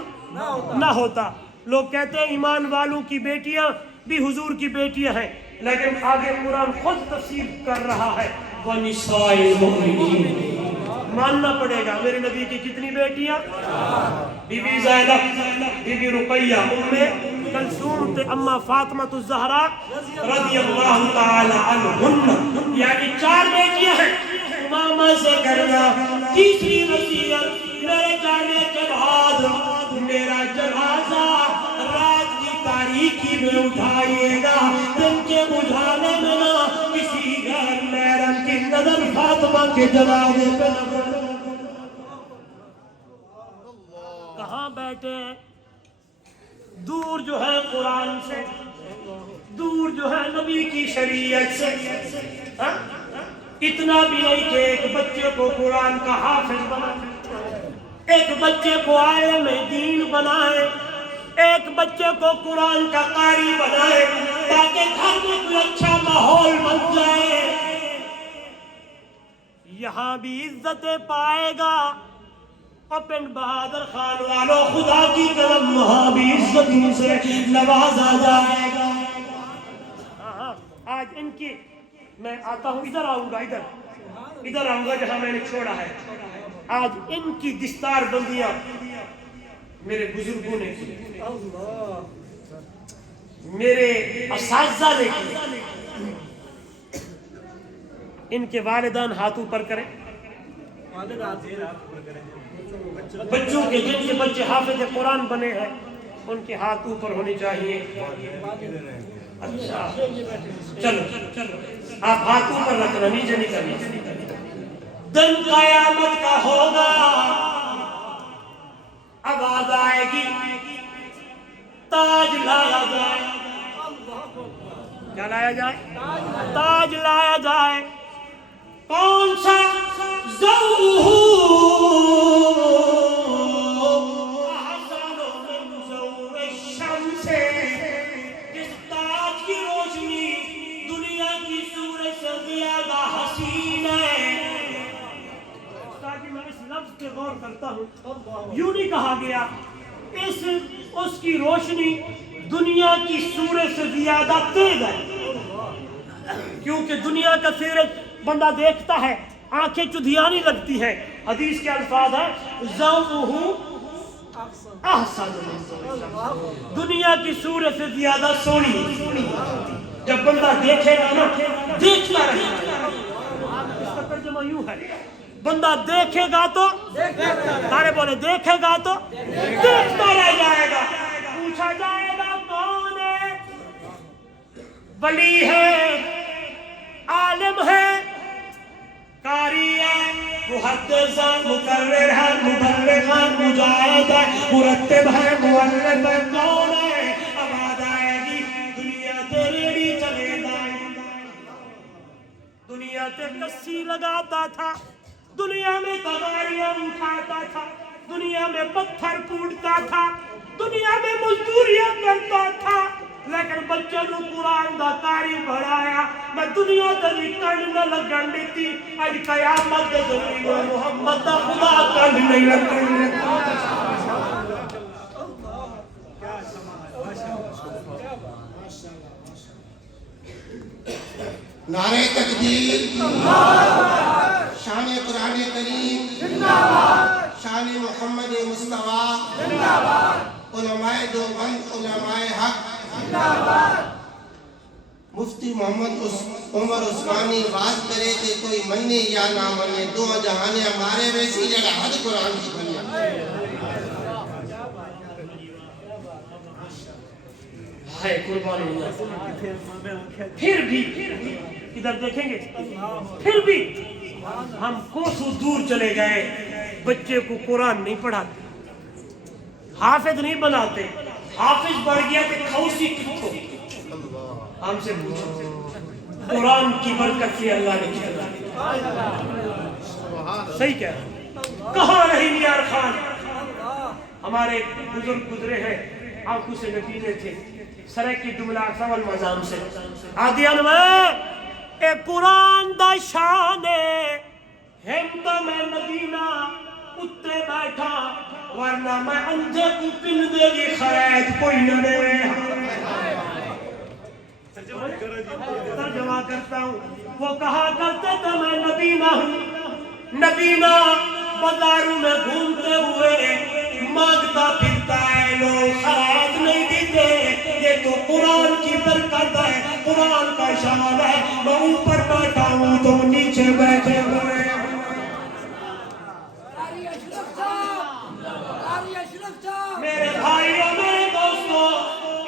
نہ ہوتا. لوگ کہتے ہیں ایمان والوں کی بیٹیاں بھی حضور کی بیٹیاں ہیں, لیکن آگے قرآن خود تفسیر کر رہا ہے وَنِسَاءِ الْمُؤْمِنِينَ. ماننا پڑے گا میرے نبی کی کتنی بیٹیاں, بی بی زینب, بی بی رقیہ, ام کلثوم تے اماں فاطمہ الزہرا رضی اللہ تعالی عنہن, یعنی 4 بیٹیاں ہیں. امامہ سے کرنا. تیسری وصیت, میرے جانے کے بعد میرا جنازہ رات کی تاریکی میں اٹھائیے گا, دن کے بجھانے میں نہ کسی غیر محرم کی نظر فاطمہ کے جنازے پہ نہ. بیٹھے ہیں دور جو ہے قرآن سے, دور جو ہے نبی کی شریعت سے. اتنا بھی نہیں کہ ایک بچے کو قرآن کا حافظ بنائے, ایک بچے کو عالم دین بنائے, ایک بچے کو قرآن کا قاری بنائے تاکہ گھر میں کوئی اچھا ماحول بن جائے. یہاں بھی عزتیں پائے گا. اپن بہادر خان والوں خدا کی قسم وہاں بھی عزتوں سے نوازا جائے گا. آج ان کی میں آتا ہوں, ادھر آؤں گا, ادھر آؤں گا جہاں میں نے چھوڑا ہے. آج ان کی دستار بندیاں میرے بزرگوں نے کی, میرے اساتذہ نے کی. ان کے والدان ہاتھ اوپر کریں, بچوں کے جن کے بچے حافظ قرآن بنے ہیں ان کے ہاتھ اوپر ہونے چاہیے. اچھا چلو آپ ہاتھ اوپر رکھنا, نیچے نہیں کرنا. دن قیامت کا ہوگا, آواز آئے گی, تاج لایا جائے. کیا لایا جائے؟ تاج لایا جائے. کون سا؟ ذوہ احسن من ضوء الشمس, جس تاج کی روشنی دنیا کی سورج سے زیادہ حسین ہے. تاکہ میں اس لفظ پہ غور کرتا ہوں, یوں نہیں کہا گیا اس کی روشنی دنیا کی سورج سے زیادہ تیز ہے, کیونکہ دنیا کا سورج بندہ دیکھتا ہے آنکھیں چدھیانی لگتی ہے. حدیث کے الفاظ ہے ضوءہ احسن من ضوء الشمس, دنیا کی سورج سے زیادہ سونی. جب بندہ دیکھے گا نا دیکھتا رہے گا. اس کا ترجمہ یوں ہے, بندہ دیکھے گا تو سارے بولے دیکھے گا تو دیکھتا رہ جائے گا. پوچھا جائے گا کون ہے؟ ولی ہے, عالم ہے, قاری ہے, محدث ہے, مقرر ہے, مبلغ ہے, مجاہد ہے, مرتب ہے, مؤلف ہے. کون ہے؟ آواز آئے گی دنیا تے ریڑھی چلے گا, دنیا تے کسی لگاتا تھا, دنیا میں تغاریاں اٹھاتا تھا, دنیا میں پتھر کوڑتا تھا, دنیا میں مزدوریاں کرتا تھا, لیکن بچے نو قرآن دا قاری بڑھایا. میں دنیا تے کنڈ نہ لگن دیتی, اج قیامت دے دن محمد دا خدا کنڈ نہیں لگن. نعرہ تکبیر, شان قرآن کریم, شان محمد مصطفیٰ, علماء دیوبند, علماء حق, مفتی محمد عمر عثمانی بات کرے کہ کوئی منے یا نہ منے, دو جہانے ہمارے ویسی جگہ حد قرآن کی بنیا. ہے قربان اللہ. پھر بھی ادھر دیکھیں گے, پھر بھی ہم کوسوں دور چلے گئے, بچے کو قرآن نہیں پڑھاتے, حافظ نہیں بناتے. حافظ بڑھ گیا کہ کھوسی کتھو, ہم سے پوچھو قرآن کی برکت سے اللہ نے کیا. صحیح کہہ رہا, کہاں رہی نیار خان. ہمارے بزرگ گزرے ہیں, آنکھوں سے نبینے تھے, سرکی جملہ سوال مزام سے آدیان میں اے قرآن دا شانے ہمتا میں مدینہ اتے بیٹھا, ورنہ میں اندھے کو پن دے گی خرید کوئی نہ دے. ترجمہ کرتا ہوں, وہ کہا کرتے تھے میں نبی نہ ہوں, نبی نہ بازاروں میں گھومتے ہوئے مانگتا پھرتا ہے, لوگ خرید نہیں دیتے. یہ تو قرآن کی برکت ہے, قرآن کا شان ہے. میں اوپر بیٹھا ہوں تو نیچے بیٹھے ہوئے. میرے بھائیوں, میرے دوستوں,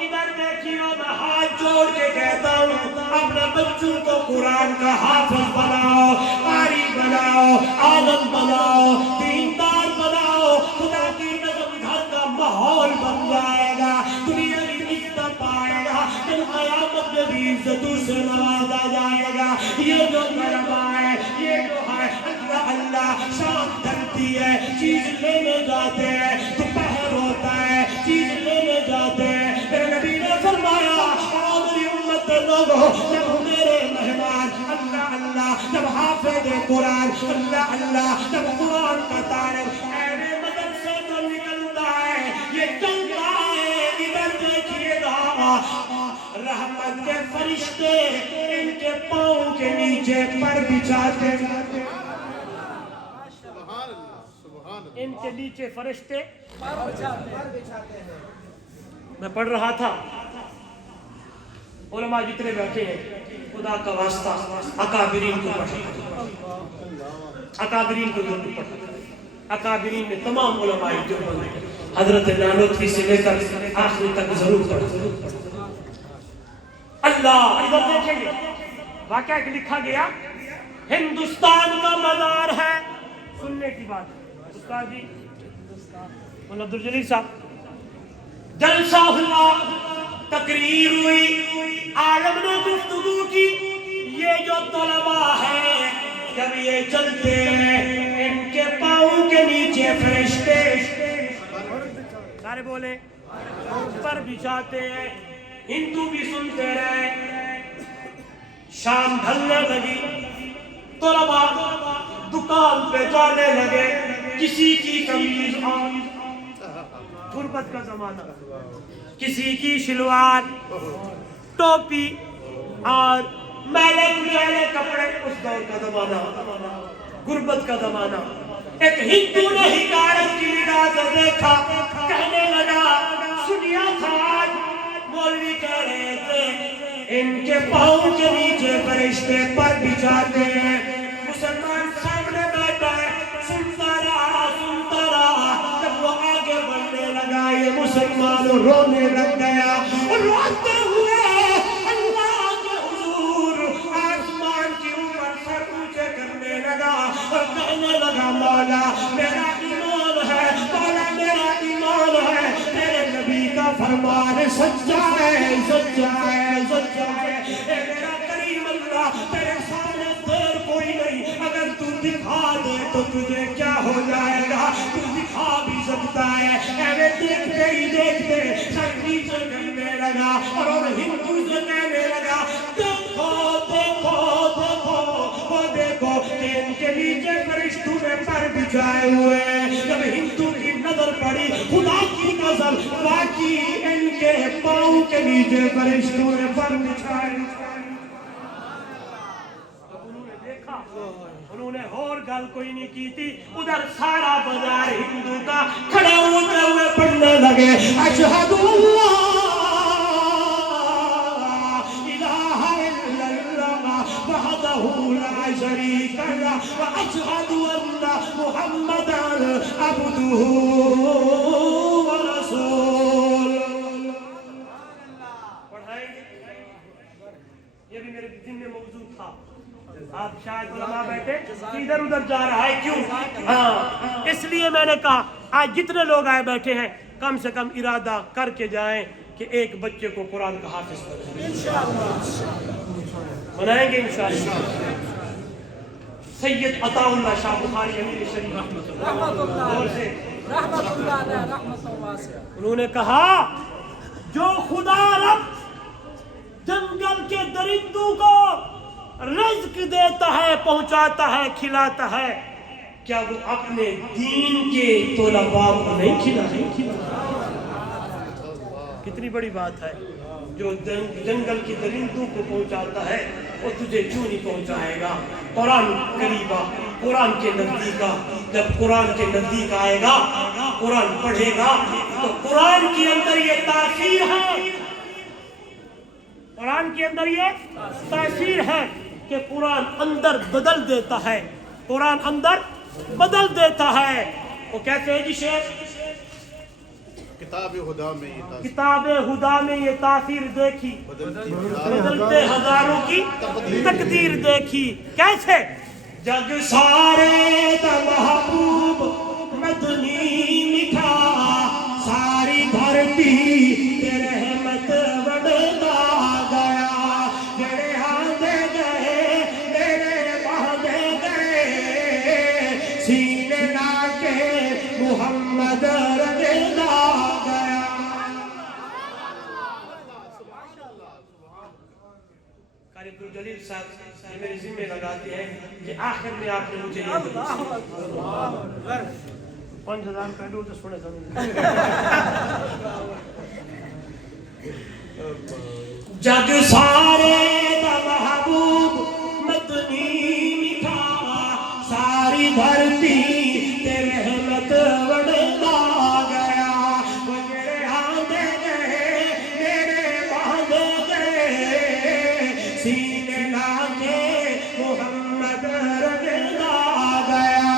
ادھر دیکھیے, میں ہاتھ جوڑ کے کہتا ہوں اپنے بچوں کو قرآن کا حافظ بناؤ, قاری بناؤ, عالم بناؤ, دیندار بناؤ. خدا کی قسم گھر کا ہوتی ہے, چیز لینے جاتے ہیں, دوپہر ہوتا ہے, چیز لینے جاتے ہیں. میرے نبی نے فرمایا او میری امت کے لوگوں, جب میرے مہمان اللہ اللہ, جب حافظ قرآن اللہ اللہ, جب قرآن کا طالب اہل مدرسے تو نکلتا ہے, یہ چلتا ہے, ادھر دیکھیے گا رحمت کے فرشتے ان کے پاؤں کے نیچے پر بچھاتے ہیں. ان کے نیچے فرشتے پر بچھاتے ہیں. میں پڑھ رہا تھا, علماء جتنے بیٹھے ہیں خدا کا واسطہ اکابرین کو پڑھیں, اکابرین کو ضرور پڑھیں. اکابرین میں تمام علماء جو حضرت نانوتوی سے لے کر آخری تک ضرور پڑھیں. اللہ ادھر دیکھیں گے واقعہ کہ لکھا گیا ہندوستان کا مزار ہے. سننے کی بات ہے استاد جی مولانا عبدالجلیل صاحب, جلسہ ہوا, تقریر ہوئی, عالم نے گفتگو کی. یہ جو طلباء ہیں جب یہ چلتے ہیں ان کے پاؤں کے نیچے فرشتے سارے بولے پر بچھاتے ہیں. ہندو بھی سنتے رہے. شام ڈھلنے لگی, طلباء دکان پہ جانے لگے, کسی کی قمیض غربت کا زمانہ, کسی کی شلوار ٹوپی اور میلے میلے کپڑے, اس دور کا زمانہ, غربت کا زمانہ. ایک ہندو نے حکایت کی نگاہ سے دیکھا, کہنے لگا سنیا تھا آج مولوی کہہ رہے تھے ان کے پاؤں کے نیچے فرشتے پر بچھاتے ہیں. مسلمان سامنے بیٹھا ہے, سنتا رہا. جب وہ آگے بڑھنے لگا یہ مسلمان رونے لگ گیا, اور روتے ہوئے اللہ کے حضور آسمان کی اوپر سر اونچے کرنے لگا اور کہنے لگا مولا میرا ایمان ہے, مولا میرا ایمان ہے, تیرے نبی کا فرمان سچا ہے, سچا ہے, سچا ہے. اے میرا کریم اللہ, تیرے سامنے دیر کوئی نہیں, اگر تو دکھا دے تو تجھے کیا ہو جائے گا, تو دکھا بھی سکتا ہے. اے دیکھتے ہی دیکھتے سر نیچے کرنے لگا اور ہندو سے کہنے لگا دیکھو دیکھو دیکھو, وہ دیکھو کہ ان کے نیچے فرشتوں نے پر بچھائے ہوئے ہیں. جب ہندو کی نظر پڑی خدا کی نظر, باقی ان کے پاؤں کے نیچے فرشتوں نے پر بچھائے. انہوں نے اور گل کوئی نہیں کی تھی. ادھر سارا بازار ہندو کا کھڑے ہوئے پڑھنے لگے اشہد اللہ الہ الا اللہ وحدہ لا شریک لہ واشہد ان محمدا عبدہ ورسولہ. پڑھائیں گے, یہ بھی میرے دن میں موضوع تھا. آپ شاید علماء بیٹھے ادھر ادھر جا رہا ہے, کیوں؟ ہاں اس لیے میں نے کہا آج جتنے لوگ آئے بیٹھے ہیں کم سے کم ارادہ کر کے جائیں کہ ایک بچے کو قرآن کا حافظ بنائیں گے انشاءاللہ. سید عطا اللہ شاہ بخاری امیر شریف رحمۃ اللہ, انہوں نے کہا جو خدا رب جنگل کے درندوں کو رزق دیتا ہے, پہنچاتا ہے, کھلاتا ہے, کیا وہ اپنے دین کے طلباء کو نہیں کھلاتا؟ کتنی بڑی بات ہے. جو جنگل کے درندوں کو پہنچاتا ہے وہ تجھے کیوں نہیں پہنچائے گا؟ قرآن قریب آ, قرآن کے نزدیک آ. جب قرآن کے نزدیک آئے گا, قرآن پڑھے گا تو قرآن کے اندر یہ تاثیر ہے, قرآن کے اندر یہ تاثیر ہے کہ قرآن اندر بدل دیتا ہے, قرآن اندر بدل دیتا ہے. وہ کیسے ہے جی شیخ؟ کتاب خدا میں یہ تاثیر, کتاب خدا میں یہ تاثیر دیکھی, بدلتے ہزاروں کی تقدیر دیکھی. کیسے؟ جگ سارے دا محبوب مدنی مٹھا, ساری دھرتی تیرے رحمت بڑھتا گیا. جڑے آندے گئے میرے باندے گئے, سینے لا کے محمد رضا گیا. قاری عبدالجلیل صاحب یہ میرے ذمہ لگاتے ہیں کہ آخر میں آپ نے مجھے یہ دیا. 5000 کا دو تو سنے ضرور. جگ سارے دا محبوب مدنی میٹھا ساری دھرتی تے رحمت وڑدا گیا. وہ جڑے آندے گئے میرے باندے گئے سینے لا کے محمد رضا گیا.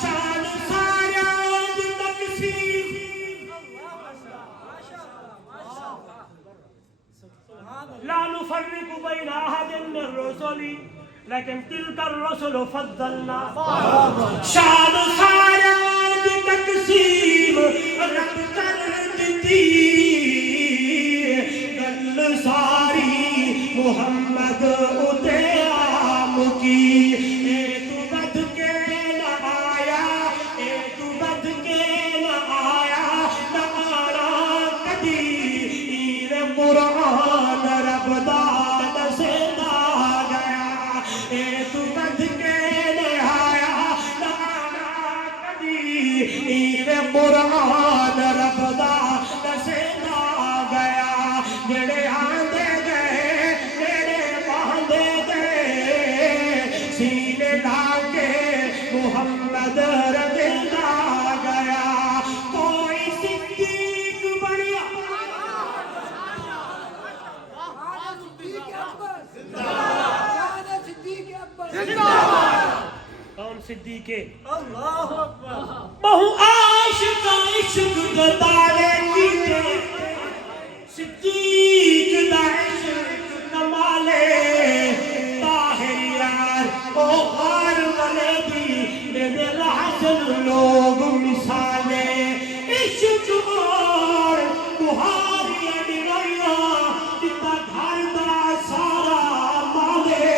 شان سارا دی تقسیم لا نفرق بين أحد من الرسل لكن تلك الرسل فضلنا. شان سارا دی تقسیم رب کر دیتی گل ساری محمد اتے عام کی. اے تو بد کے نہ آیا اے تو بد کے نہ آیا نہ آنا کدی. قرآن رب داد سے دا گیا. اے تو بد کے نہ آیا نہ آنا کدی. قرآن رب داد سے دا گیا. جڑے آندے گئے میرے باندے گئے سینے لا کے محمد رضا گیا. کوئی صدیق بنیا کون صدیق ہے؟ بہو عاشق عشق دتاوے کیتے صدیق دا عشق کمالے. طاہر یار او غار والے دی میرے حسن لوگ مثالے. عشق اور بہاری اڈیاں جتا گھر دا سارا مالے.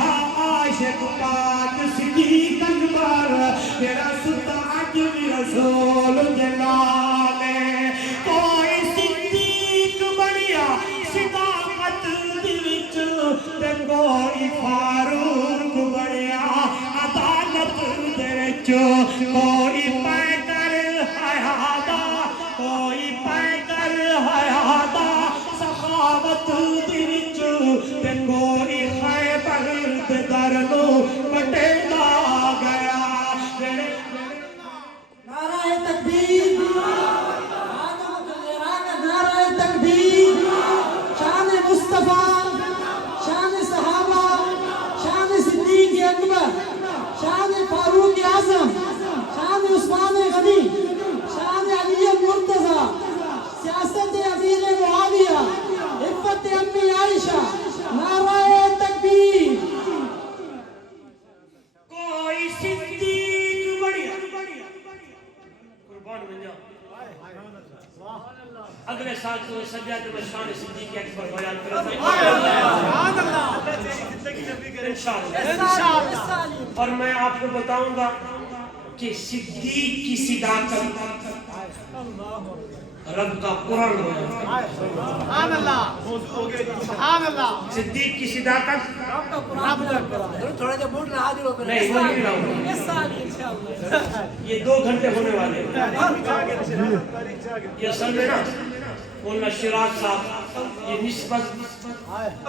ہاں عاشق پاک صدیق اکبر میرا ستاج بھی رسول جلالے. کوئی صدیق بنیا صداقت دی وچ تے کوئی فاروق بنیا عدالت دے وچ. کوئی پیکر حیادا کوئی پیکر حیادا سخاوت دی وچ تے کوئی خیبر دے در نو کٹیدا گیا. نعرہ تکبیر نعرہ تکبیر. شان مصطفیٰ شان صحابہ شان صدیق اکبر شان فاروق اعظم شان عثمان غنی شان علی مرتضی سیاست امیر معاویہ عفت امی عائشہ. نعرہ تکبیر. کوئی صدیق بنیا قربان بن جاؤ. اگلے سال تو سجا تو میں شان صدیق اکبر بیان کروں انشاءاللہ. اور میں آپ کو بتاؤں گا کہ صدیق کی صداقت رب کا قرآن ہوتا ہے. سبحان اللہ سبحان اللہ. صدیق کی صداقت تھوڑا جا موڈ لہا دلو پہ نہیں وہ نہیں لاؤں گا. اس سال انشاءاللہ یہ 2 گھنٹے ہونے والے ہیں. یہ اصل میں نا مولانا شراز صاحب یہ نسبت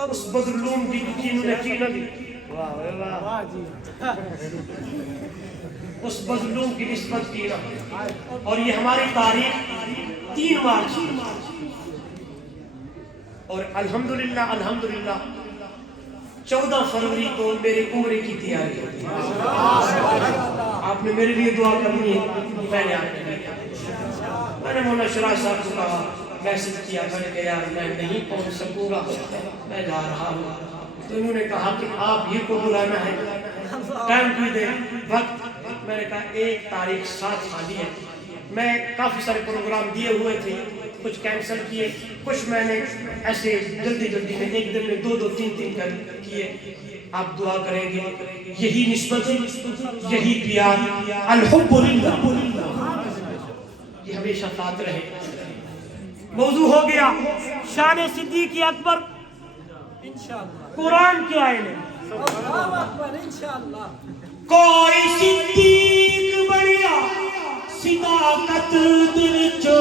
اس بدرلوم کی جنہوں نے کی نہ دی اس بدرلوم کی نسبت کی نہ. اور یہ ہماری تاریخ 3 مارچ اور الحمدللہ 14 فروری کو میرے عمرے کی تیاری ہوتی ہے. آپ نے میرے لیے دعا کرنی ہے. پہلے آپ نے میں نے مولانا شراز صاحب کو کہا میسج کیا میں نے کہا یار میں نہیں پہنچ سکوں گا میں جا رہا ہوں. تو انہوں نے کہا کہ آپ ہی کو بلانا ہے ٹائم کوئی دے وقت. میں نے کہا 1 تاریخ 7 خالی ہے. میں کافی سارے پروگرام دیے ہوئے تھے کچھ کینسل کیے کچھ میں نے ایسے جلدی میں 1 دن میں 2 3 کیے. آپ دعا کریں گے یہی نسبت یہی پیار الحب للہ یہ ہمیشہ ساتھ رہے. موضوع ہو گیا شان صدیق اکبر قرآن کے آئینے. کوئی صدیق بڑیا صداقت دل چو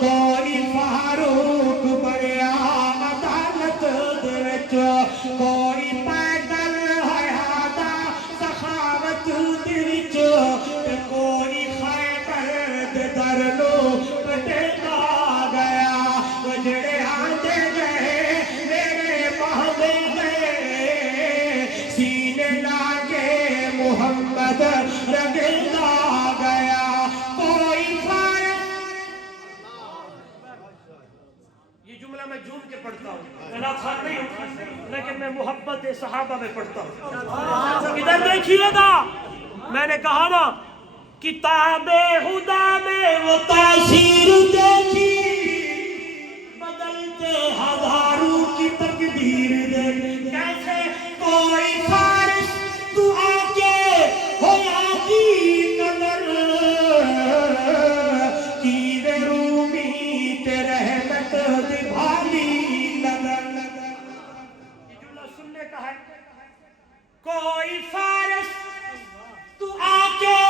کوئی فاروق بڑیا عدالت دل چو کوئی پیدل حیادہ سخاوت دل چو کوئی خیبر درنو پٹیلا گیا وجڑے آندے گئے میرے پہنے گئے سینے لاگے محمد رگلا گیا کوئی یہ جملہ میں جھوم کے پڑھتا ہوں میں ناخوان نہیں ہوں لیکن میں محبت صحابہ میں پڑھتا ہوں. ادھر دیکھیے گا میں نے کہا نا کتاب خدا میں وہ تاثیر دیکھی بدلتے ہزاروں کی تقدیر دیکھی. کیسے کوئی فارس تو آگے ہو یادی قدر تیر رومی تیرے رحمت دبھالی نظر. یہ جملہ سننے کا ہے. کوئی فارس تو آگے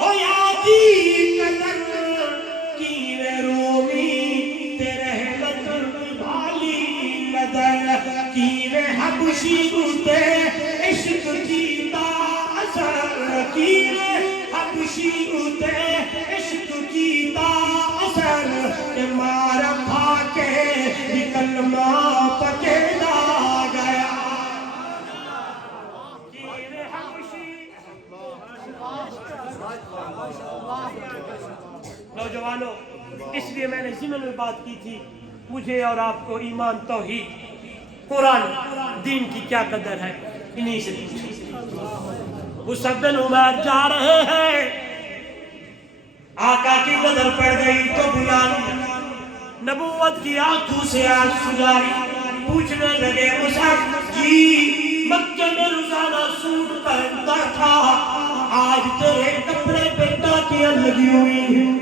ہو یادی قدر تیر رومی تیرے رحمت دبھالی نظر. تیر حبشی اٹھے عشق کیتا اثر تیر حبشی اٹھے عشق کیتا اثر کہ مارا کھا کے کلمہ پکیلا گیا. تیر حبشی نوجوانوں اس لیے میں نے ضمن میں بات کی تھی مجھے اور آپ کو ایمان توحید قرآن دین کی کیا قدر ہے انہی سے پوچھو. مصعب بن عمیر جا رہے ہیں آقا کی نظر پڑ گئی تو بلا نبوت کی آنکھوں سے آنکھ جاری پوچھنے لگے مصعب جی مکے میں روزانہ سوٹ پہنتا تھا آج تیرے کپڑے پہ ٹاکیاں لگی ہوئی ہیں.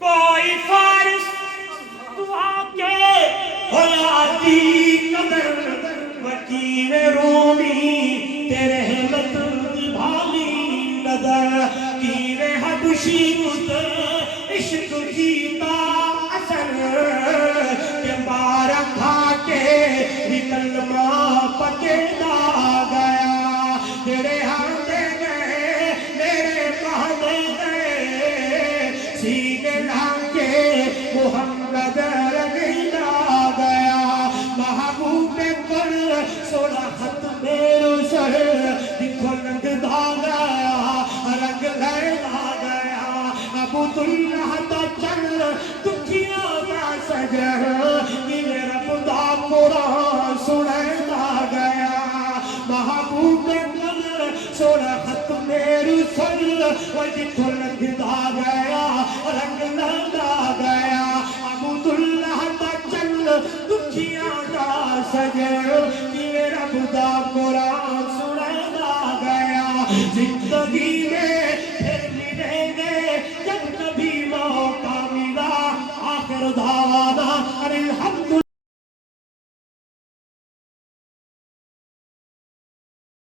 کوئی فارس تو آکے ہو یادی قدر وکیل رومی تیرے رحمت دبھالی نظر. تیر حبشی اٹھے عشق کیتا اثر کہ بارہ کھا کے کلمہ پکیلا گیا. تیرے ہاتھے گئے میرے پہنے گئے سینے لاگے محمد رگلا گیا. محبوب کل سولہ خط میرے سر دکھو رنگ دھاگا رنگ لڑا گیا. ابو اللہ دا چل دکھیاں دا سجر یہ رب دا قرآن سنیدا گیا. محبوب کل سولہ خط میرے سر دکھو رنگ دھاگا رنگ لڑا گیا. ابو اللہ دا چل دکھیاں دا سجر یہ رب دا قرآن سنیدا گیا. زندگی میں پھر ملیں گے جب کبھی موقع ملا آخر دعوانا الحمد